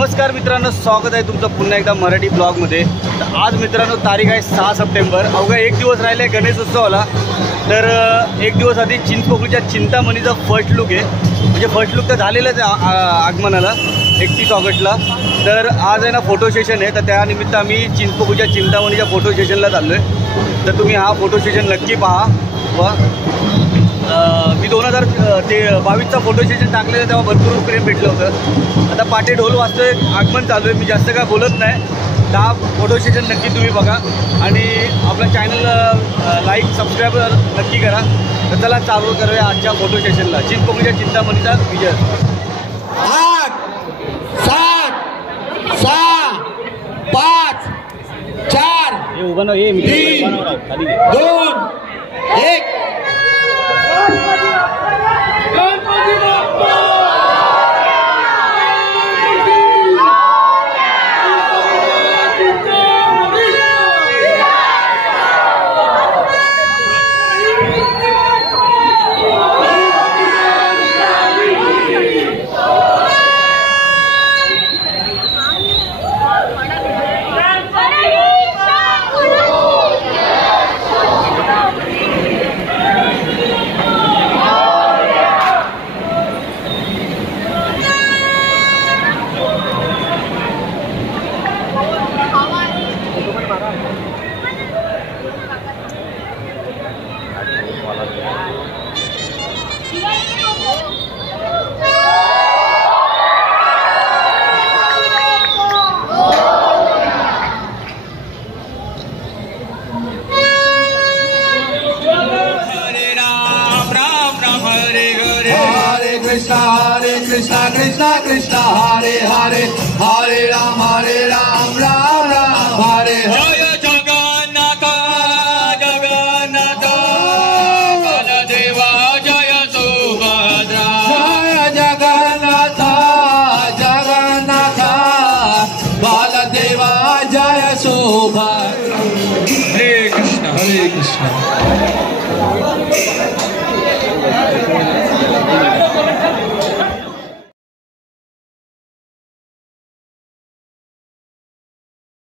नमस्कार मित्रांनो, स्वागत आहे तुमचं पुन्हा एकदा मराठी ब्लॉगमध्ये। तर आज मित्रांनो तारीख आहे 6 सप्टेंबर। अवघा एक दिवस राहिले गणेशोत्सवाला। तर एक दिवस आधी चिंचपोकळीच्या चिंतामणीचा फर्स्ट लुक आहे, म्हणजे फर्स्ट लुक तर झालेलंच आहे आगमनाला 31 ऑगस्टला। तर आज आहे ना फोटो सेशन आहे, तर त्यानिमित्त आम्ही चिंचपोकळीच्या चिंतामणीच्या फोटो सेशनला चाललो आहे। तर तुम्ही हा फोटो सेशन नक्की पहा। व मी 2022चा फोटो सेशन टाकलेलं तेव्हा भरपूर प्रेम भेटलं होतं। आता पाटे ढोल वाजतोय, आगमन चालू आहे, मी जास्त काय बोलत नाही। तर हा फोटो सेशन नक्की तुम्ही बघा आणि आपल्या चॅनलला लाईक सबस्क्राईब नक्की करा। तर चला चालू करूया आजच्या फोटो सेशनला। चिंचपोकळीच्या चिंतामणीचा विजय। 8 7 6 5 4 हे उभा ना, हे मी 2 1 Hare Krishna Krishna Krishna Hare Hare Hare Ram Ram Ram Hare Hare Jagannatha Jagannatha Baladeva Jaya Subhadra Jaya Jagannatha Jagannatha Baladeva Jaya Subhadra Hare Krishna Hare Krishna